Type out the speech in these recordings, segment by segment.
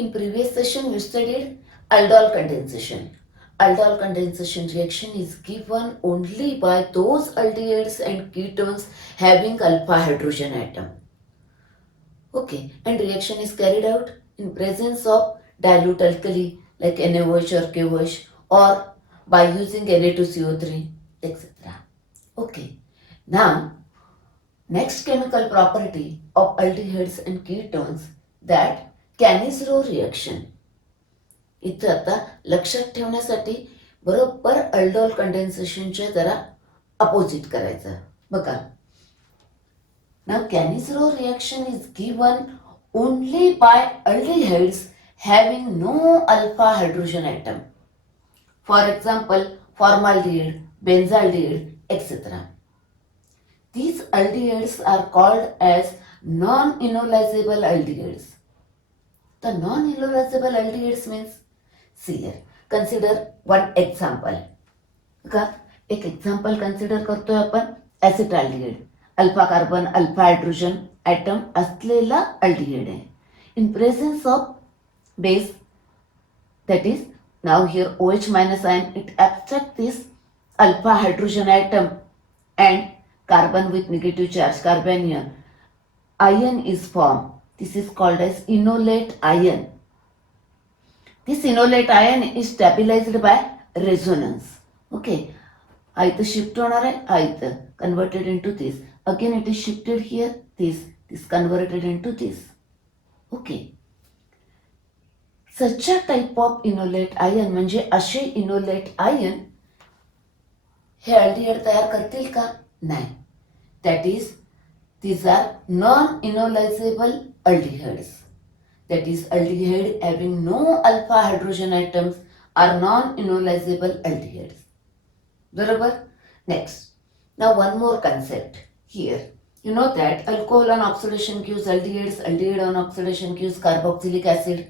In previous session, we studied aldol condensation. Aldol condensation reaction is given only by those aldehydes and ketones having alpha hydrogen atom. Okay, and reaction is carried out in presence of dilute alkali like NaOH or KOH or by using Na2CO3, etc. Okay, now next chemical property of aldehydes and ketones that Cannizzaro reaction. इथं आता लक्षात ठेवण्यासाठी बरोबर aldol कंडेन्सेशनच्या जरा opposite करायचं बघा. Now Cannizzaro reaction is given only by aldehydes having no alpha hydrogen atom. For example, formaldehyde, benzaldehyde, etc. These aldehydes are called as non-enolisable aldehydes. The non-enolisable aldehydes means, see here, consider one example. का एक example consider करतोय आपण acetaldehyde. Alpha carbon alpha hydrogen atom असलेला aldehyde आहे. In presence of base, that is now here OH minus ion, it abstracts this alpha hydrogen atom and carbon with negative charge, carbanion. Ion is formed. This is called as enolate ion. This enolate ion is stabilized by resonance. Okay. Either shift होणार आहे, either converted into this. Again it is shifted here, this converted into this. Okay. Such a type of enolate ion म्हणजे असे enolate ion हे aldehyde तयार करतील का? नाही. That is these are non-enolisable aldehydes. That is aldehyde having no alpha hydrogen atoms are non-enolisable aldehydes. बरोबर? Next. Now one more concept here. You know that alcohol on oxidation gives aldehydes, aldehyde on oxidation gives carboxylic acid.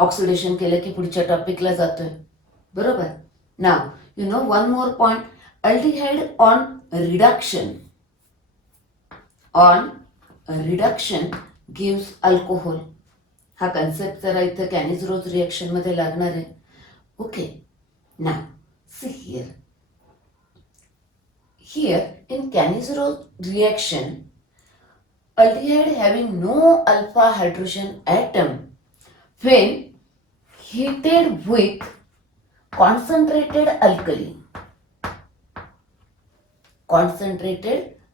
Oxidation केलं की पुढच्या टॉपिकला जातोय बरोबर. Now you know one more point, aldehyde on reduction gives alcohol. हा concept जरा इथं Cannizzaro reaction मध्ये लागणार आहे. ओके. Now see here in Cannizzaro reaction aldehyde having no alpha hydrogen atom when heated with concentrated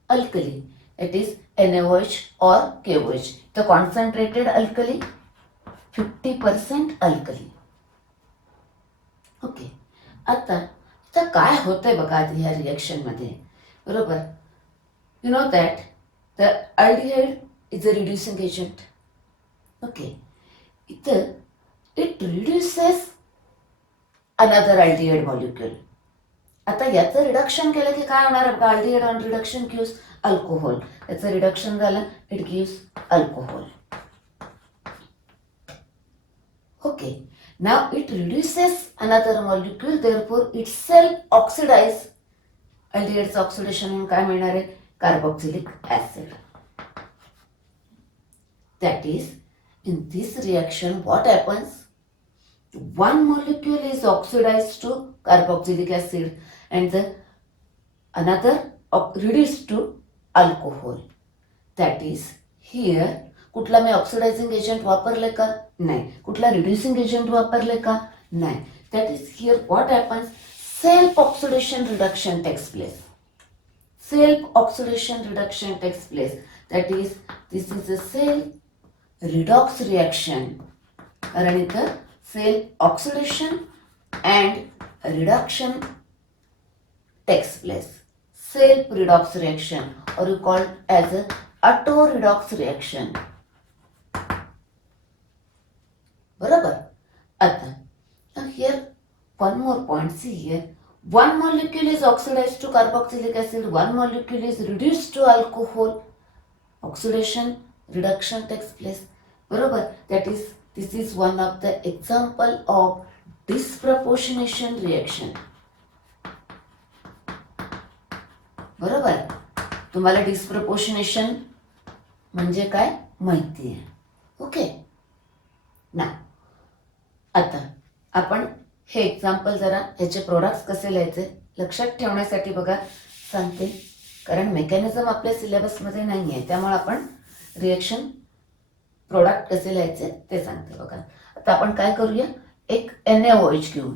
alkali, that is NaOH or KOH. The concentrated alkali 50% alkali. Okay. आता इथं काय होतंय बघा आधी ह्या रिएक्शन मध्ये बरोबर. You know that the aldehyde is a reducing agent. Okay. इथं it reduces another aldehyde molecule. आता याचं रिडक्शन केलं की काय होणार बघा. aldehyde on reduction gives alcohol. याचं रिडक्शन झालं, it gives alcohol. Okay. Now it reduces another molecule, therefore it self oxidizes. aldehydeचं ऑक्सिडेशन म्हणून काय मिळणार आहे? Carboxylic acid. That is, in this reaction what happens? One molecule is oxidized to carboxylic acid and the another reduced to alcohol. That is, here कुठला मी oxidizing agent वापरले का? नाही. कुठला रिड्युसिंग एजंट वापरले का? नाही. That is, here what happens? Self oxidation reduction takes place. Self oxidation reduction takes place. That is, this is a self redox reaction. कारण इथं self oxidation and reduction takes place. Self redox reaction or you call as a auto redox reaction. बरोबर. आता now here one more point, see here, one molecule is oxidized to carboxylic acid, one molecule is reduced to alcohol. Oxidation reduction takes place. बरोबर. That is, this is one of the example of disproportionation reaction. बरोबर. तुम्हाला disproportionation म्हणजे काय माहिती आहे. Okay. ना हे example जरा ह्याचे प्रोडक्ट्स कसे लिहायचे लक्षात ठेवण्यासाठी बघा सांगते, कारण मेकॅनिझम आपल्या सिलेबसमध्ये नाही आहे, त्यामुळे आपण रिएक्शन प्रोडक्ट कसे लिहायचे ते सांगते बघा. आता आपण काय करूया, एक NaOH घेऊ.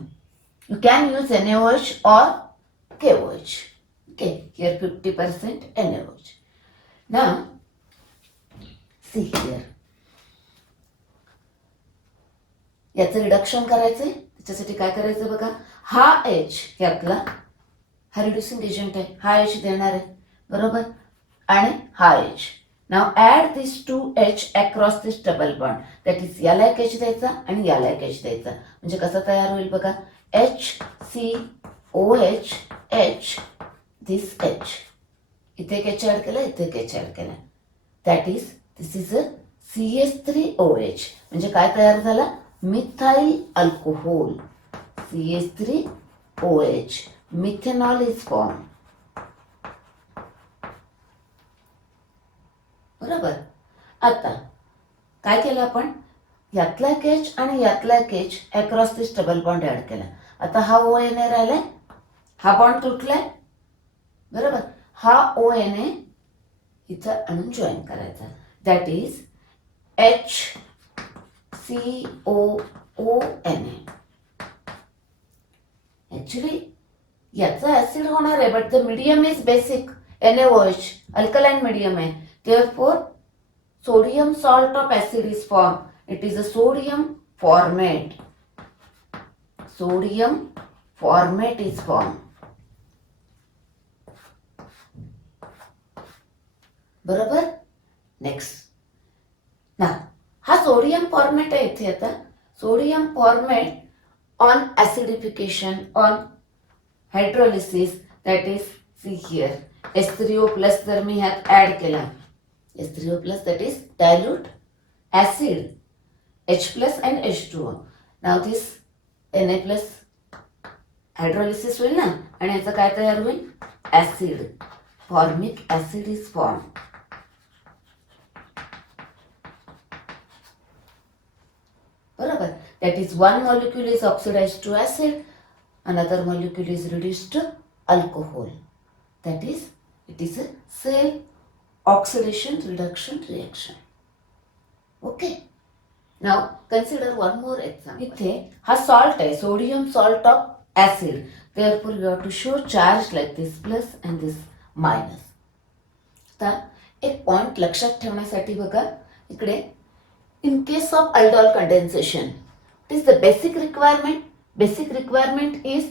You can use NaOH or KOH. Okay, here 50% NaOH. Now, see here. याचं रिडक्शन करायचंय, त्याच्यासाठी काय करायचं बघा, हा H यातला हा रिड्युसिंग एजंट आहे, हा H देणार आहे बरोबर, आणि हा H. Now add this to H across this double bond, that is याला एक H द्यायचा आणि याला एक H द्यायचा, म्हणजे कसं तयार होईल बघा, HCOH H दिस H. इथे एक H ऍड केला, इथे एक H ऍड केला, that is this is a CH3OH. म्हणजे काय तयार झाला, methyl alcohol, CH3OH. Methanol is form. बरोबर. आता काय केलं आपण, यातला एक H आणि यातला एक H across this double bond add केला. आता हा ONA राहिलाय, हा बॉन्ड तुटलाय बरोबर, हा ONA इथं आणून जॉईन करायचा, दॅट इज HCOONA. ऍक्च्युली याचा ऍसिड होणार आहे, but the medium is basic NaOH, alkaline medium आहे, therefore sodium salt of acid is formed. It is a sodium formate. Sodium formate is formed. बरोबर. Next, ना हा sodium formate आहे इथे. आता sodium formate on acidification, on hydrolysis, that is see here H3O plus जर मी ह्यात add केला, H3O plus that is dilute acid, H plus and H2O. Now this Na plus hydrolysis होईल ना, आणि याचं काय तयार होईल, acid, formic acid is form. बरोबर. That is one molecule is oxidized to acid, another molecule is reduced to alcohol. That is, it is a cell oxidation reduction reaction. Okay. Now consider one more example. इथे हा salt आहे, sodium salt of acid. Therefore you have to show charge like this plus and this minus. आता एक point लक्षात ठेवण्यासाठी बघा इकडे, in case of aldol condensation, it is the basic requirement. Basic requirement is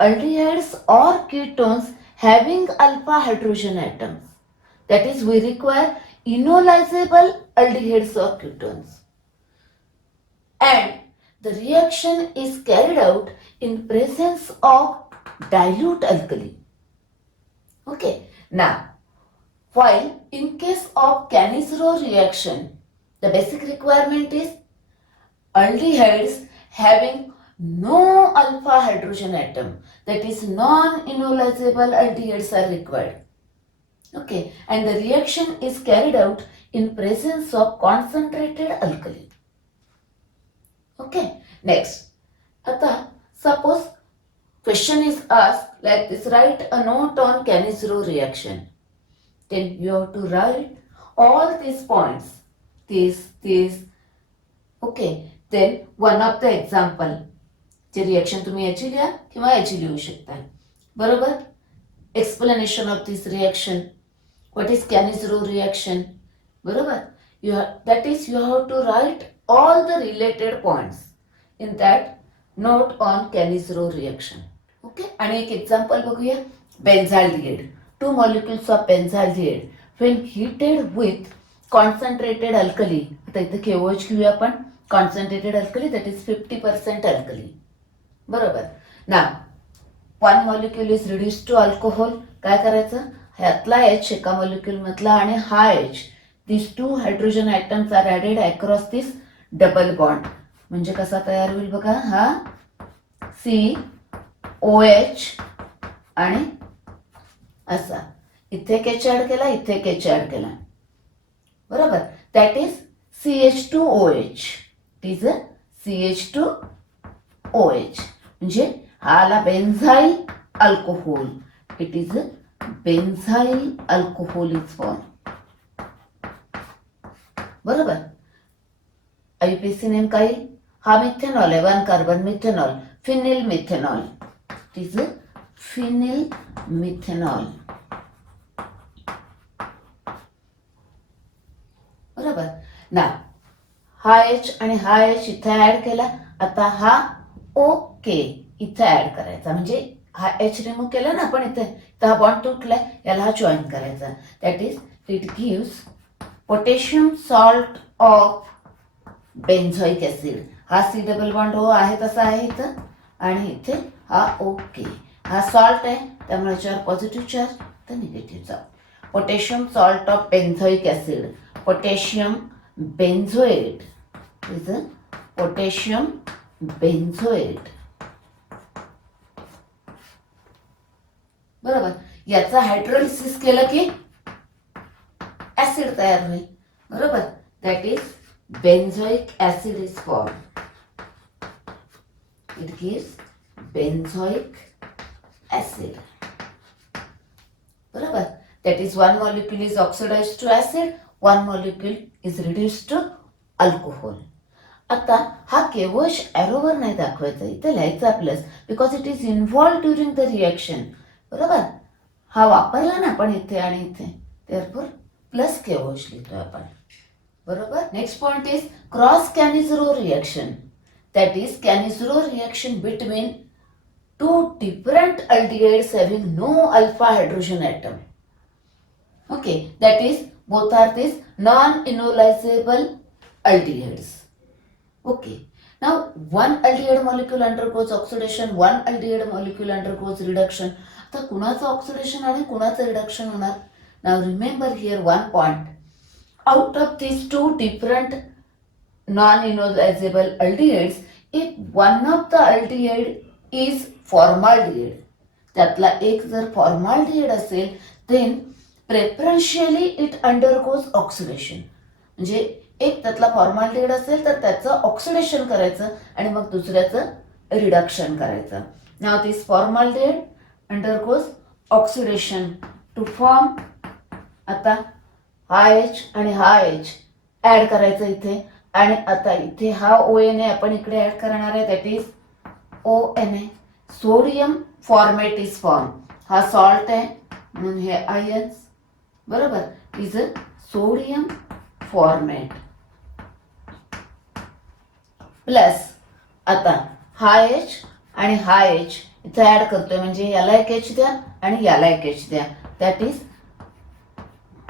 aldehydes or ketones having alpha hydrogen atoms. That is, we require enolisable aldehydes or ketones. And the reaction is carried out in presence of dilute alkali. Okay. Now, while in case of Cannizzaro reaction, the basic requirement is aldehydes having no alpha hydrogen atom, that is non-enolisable aldehydes are required. Okay, and the reaction is carried out in presence of concentrated alkali. Okay, next. Ata suppose question is asked like this, write a note on Cannizzaro reaction. Then you have to write all these points. This. Okay. Then one of the example. जे reaction तुम्ही याची लिहा किंवा याची लिहू शकता. बरोबर. Explanation of this reaction. What is Cannizzaro reaction? बरोबर. That is, you have to write all the related points in that note on Cannizzaro reaction. Okay. आणि एक एक्झाम्पल बघूया. बेन्झाल्डिहाइड. 2 molecules of बेन्झाल्डिहाइड when heated with concentrated alkali. आता इथे KOH घेऊया आपण. Concentrated alkali, that is 50% alkali. बरोबर. Now, one molecule is reduced to alcohol. काय करायचं, ह्यातला H एका molecule मधला आणि हा H, these 2 hydrogen atoms are added across this double bond. म्हणजे कसा तयार होईल बघा, हा COH आणि असा इथे एक H ऍड केला, इथे एक H ऍड केला. बरोबर. That is CH2OH. It is a CH2OH. म्हणजे हा आला benzyl alcohol. It is a benzyl alcohol is form. बरोबर. आयपीसी नेम काय? हा मिथेनॉल आहे, 1 carbon methanol, phenyl methanol. It is a phenyl methanol. बरोबर ना. हा H आणि हा H इथे ऍड केला. आता हा ओके इथे ऍड करायचा, म्हणजे हा H रिमूव्ह केला ना आपण इथे, तर हा बॉन्ड तुटलाय, याला हा जॉईन करायचा. That is it gives potassium salt of benzoic acid. हा सी डबल बॉन्ड ओ आहे तसा आहे इथं, आणि इथे हा ओके. हा सॉल्ट आहे त्यामुळे याच्यावर पॉझिटिव्ह चार्ज तर negative charge. Potassium salt of benzoic acid. Potassium benzoate is a potassium benzoate. बरोबर. याचा हायड्रोलिसिस केलं की ऍसिड तयार होईल. बरोबर. That is benzoic acid is form. It gives benzoic acid. बरोबर. That is one molecule is oxidized to acid, one molecule is reduced to alcohol. आता हा केवळ एरोवर नाही दाखवायचा, इथे लिहायचा plus, because it is involve during the reaction. बरोबर. हा वापरला ना आपण इथे आणि इथे, देअरफॉर प्लस केवळ लिहितोय आपण. बरोबर. Next point is cross Cannizzaro reaction. That is Cannizzaro reaction between two different aldehydes having no alpha hydrogen atom. Okay, that is both are these non-enolisable aldehydes. Okay, now one aldehyde molecule undergoes oxidation, one aldehyde molecule undergoes reduction. आता कुणाचं oxidation आणि कुणाचं reduction होणार? Now remember here one point. Out of these two different non-enolisable aldehydes, if one of the aldehyde is formaldehyde, त्यातला एक जर formaldehyde असेल, then प्रेफरन्शियली it undergoes oxidation. म्हणजे एक त्यातला फॉर्माल्डिहाइड असेल तर त्याचं ऑक्सिडेशन करायचं आणि मग दुसऱ्याचं रिडक्शन करायचं. Now this formaldehyde undergoes oxidation to form. आता हा H आणि हा H ऍड करायचं इथे, आणि आता इथे हा ONA आपण इकडे ऍड करणार आहे. That is ONA. Sodium format is form. हा सॉल्ट आहे म्हणून हे आयन्स. बरोबर. Is a sodium format. Plus आता हा H आणि हा H इथे ऍड करतोय, म्हणजे याला एक H द्या आणि याला एक H द्या. That is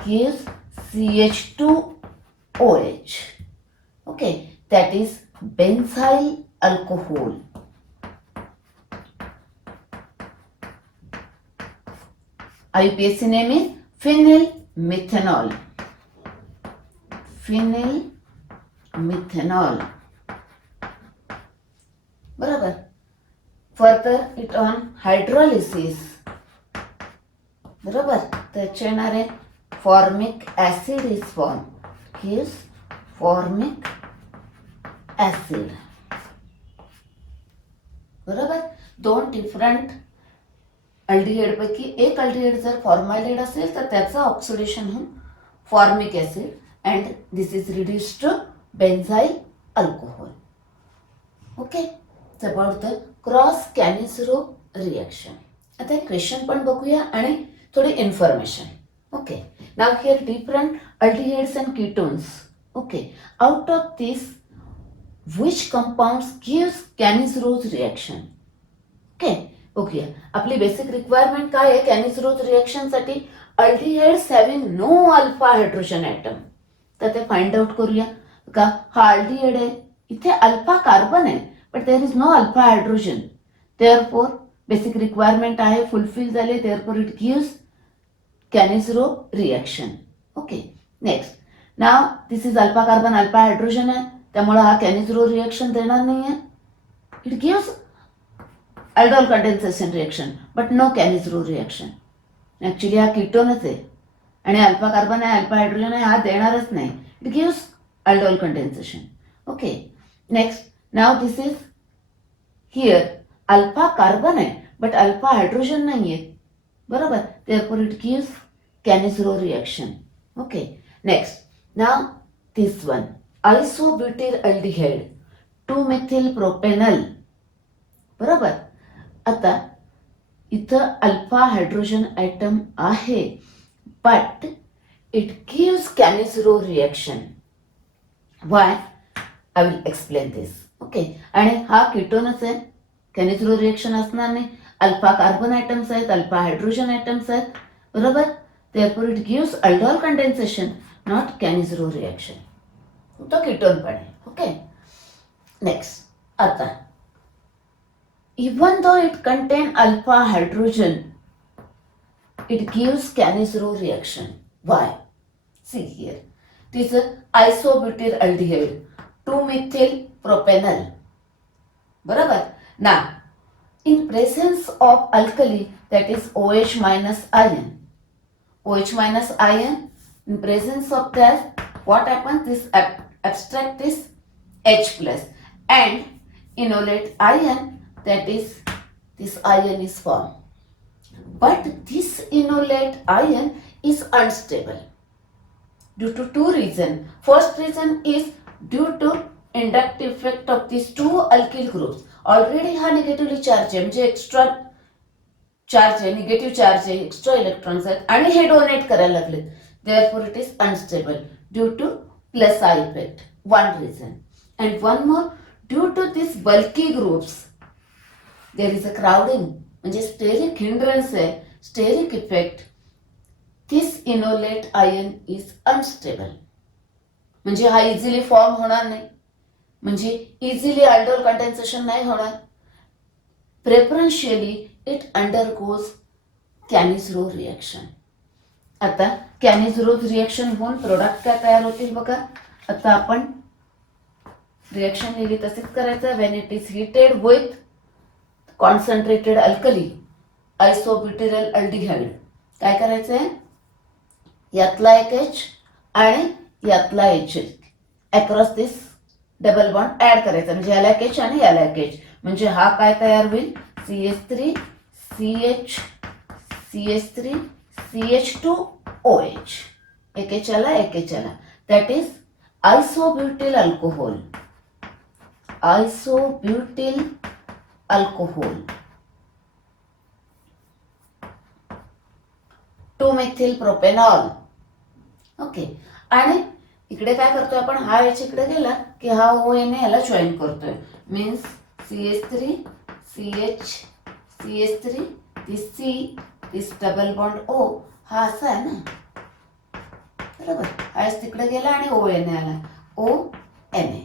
gives CH2OH. Okay, that is benzyl alcohol. IUPAC name is phenyl methanol. Phenyl methanol. बरोबर. Further it on hydrolysis. बरोबर. त्याचे येणारे formic acid is form. gives formic acid. बरोबर. दोन डिफरंट अल्डिहाइड पैकी एक अल्डिहाइड जर फॉर्माल्डिहाइड असेल तर त्याचं ऑक्सिडेशन होऊन formic acid, and this is reduced to benzyl alcohol. Okay, it's about the cross Cannizzaro reaction. आता एक क्वेश्चन पण बघूया आणि थोडी information. Okay, now here different aldehydes and ketones. Okay, out of this which compounds gives Cannizzaro reaction. Okay, okay. आपली basic requirement काय आहे Cannizzaro reaction साठी? Aldehydes having no alpha hydrogen atom. तर ते फाइंड आउट करूया का. हा aldehyde आहे, इथे अल्फा कार्बन आहे, but there is no alpha hydrogen. Therefore basic requirement आहे फुलफिल झाले. Therefore it gives Cannizzaro reaction. Okay, next. Now this is alpha carbon, alpha hydrogen आहे, त्यामुळे हा कॅनिझरो रिएक्शन देणार नाहीये. It gives aldol condensation reaction but no Cannizzaro reaction. Actually हा कीटोनच आहे आणि अल्फा कार्बन आहे, अल्फा हायड्रोजन आहे, हा देणारच नाही. It gives aldol condensation. Okay, next. Now this is here alpha carbon आहे बट अल्फा हायड्रोजन नाही आहे, बरोबर. therefore it gives Cannizzaro reaction. Okay, next, now this one, isobutyl aldehyde 2 methyl propanol, बरोबर. आता इथं अल्फा हायड्रोजन ॲटम आहे but it gives Cannizzaro reaction. Y? I will explain this. Okay, आणि हा कीटोनच आहे, Cannizzaro रिएक्शन असणार नाही. अल्फा कार्बन ॲटम्स आहेत, अल्फा हायड्रोजन ॲटम्स आहेत, बरोबर. therefore it gives aldol condensation, not Cannizzaro reaction. तो कीटोन पण आहे. Okay, next. आता even though it contain alpha hydrogen, it gives Cannizzaro reaction. Why? See here, this is isobutyl aldehyde 2 methyl propanol, बरोबर. Now in presence of alkali, that is OH minus ion, OH minus ion, in presence of that, what happens? This abstract this H plus and enolate ion, that is this ion is formed. But this enolate ion is unstable due to two reasons. First reason is due to inductive effect of these two alkyl groups. Already हा negatively charge आहे, म्हणजे extra charge आहे, negative charge आहे, extra electrons आहेत आणि हे donate करायला लागलेत. therefore it is unstable due to plus I effect. One reason. And one more, due to these bulky groups there is a crowding, म्हणजे स्टेरिक हिंड्रन्स आहे, steric effect. This enolate ion is unstable, म्हणजे हा easily form होणार नाही, म्हणजे easily aldol condensation नाही होणार. प्रेफरन्शियली it undergoes Cannizzaro reaction. आता Cannizzaro रिएक्शन होऊन प्रोडक्ट काय तयार होतील बघा. आता आपण रिएक्शन लिहिली तसेच करायचं. When it is heated with concentrated alkali isobutyl aldehyde, काय करायचं आहे, यातला एक H आणि यातला H across this double bond add करायचा, म्हणजे याला एक H आणि याला एक H, म्हणजे हा काय तयार होईल, CH3 CH CH3 CH2 OH, एक H आला एक H आला, that is isobutyl alcohol. isobutyl alcohol 2 methyl propanol. Okay, आणि इकडे काय करतोय आपण, हा H इकडे गेला की हा ON याला जॉईन करतोय, मीन्स CH3 CH CH3 दिस C दिस डबल बॉन्ड O, हा असा आहे ना, बरोबर. हा H तिकडे गेला आणि ON आला, ONA.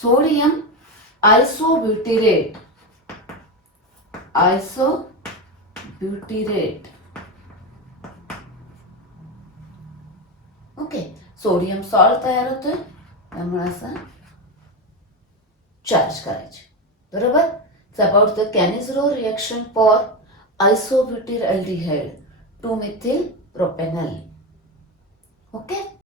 Sodium isobutyrate, isobutyrate. Okay, sodium salt तयार होतोय, त्यामुळे असं चार्ज करायचे, बरोबर. It's about the Cannizzaro reaction for isobutyl aldehyde 2 methyl propanol. Okay.